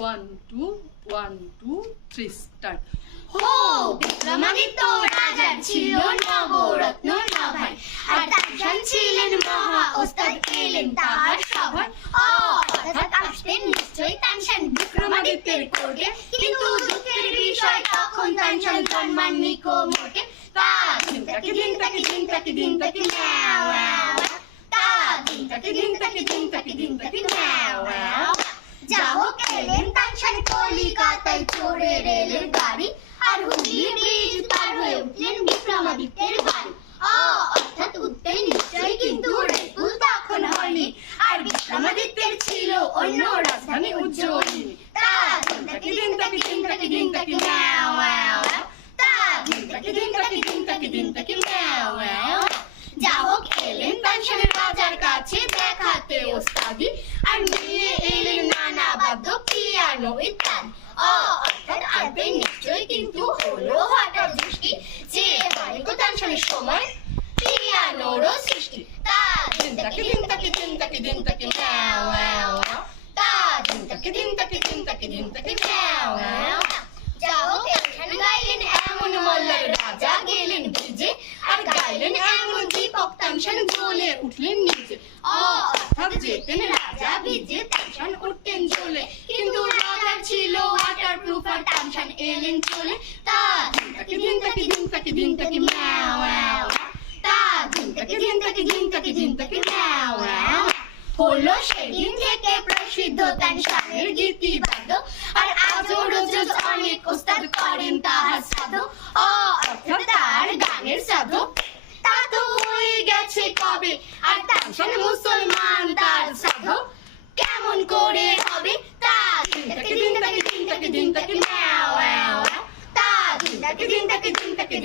One two one two three start হো, বিক্রমাদিত্য রাজার ছিল নবরত্ন নভাই, আর তানসান ছিলেন মহা ওস্তাদ এলেন তাহার সভায়। অ অর্থাৎ আসতেন নিশ্চয়ই তানসান বিক্রমাদিত্যের কোর্টে, কিন্তু দুঃখের বিষয় তখন তানসান জন্মাননি কো মোটে তা দিন তাকে দিন তাকে দিন তাকে দিন তাকে ম্যাও তা দিন তাকে দিন তাকে দিন তাকে দিন তাকে ম্যাও। যা হোক এলেন তানসান কলিকাতায় চড়ে রেলের গাড়ি। আর হুগলি ব্রিজ পার হয়ে উঠলেন বিক্রমাদিত্যের বাড়ি। ও অর্থাৎ উঠতেন নিশ্চয়ই কিন্তু রেলপুল তখন হয়নি। আর বিক্রমাদিত্যের ছিল অন্য রাজধানী ম্যাও যা হোক এলেন তানসানের রাজার কাছে দেখাতে ওস্তাদি আর নিয়ে এলেন নানা বাদ্য ইত্যাদি ও অর্থাৎ নিশ্চয়ই কিন্তু হলো হঠাৎ দৃষ্টি যে হয় সময় পিয়ানোরও সৃষ্টি তা দিন তাকে দিন তাকে দিন তাকে দিন তাকে ম্যাও ম্যাও ম্যাও। তা দিন তাকে দিন তাকে দিন তাকে দিন তাকে ম্যাও ম্যাও ম্যাও। যা গাইলেন এমন মল্লার রাজা গেলেন ভিজে আর গাইলেন এমন দীপক তানসান জ্বলে উঠলেন নিজে ও অর্থাৎ যেতেন রাজা ভিজে তানসান উঠতেন জ্বলে কিন্তু রাজার ছিল ওয়াটার প্রুফ আর তানসান চলে তা দিন তাকে দিন তাকে ম্যাও তা দিন তাকে দিন তাকে ম্যাও হলো সেদিন থেকে প্রসিদ্ধ তানসানের গীতিবাদ্য আর আজও রোজ রোজ অনেক ওস্তাদ করেন তাহার সাধু ও অর্থাৎ তার গানের সাধু তা তো হয়ে গেছে কবে আর তানসান মুসলমান তার সাধু কেমন করে হবে তা দিন তাকে দিন তাকে দিন তাকে দিন তাকে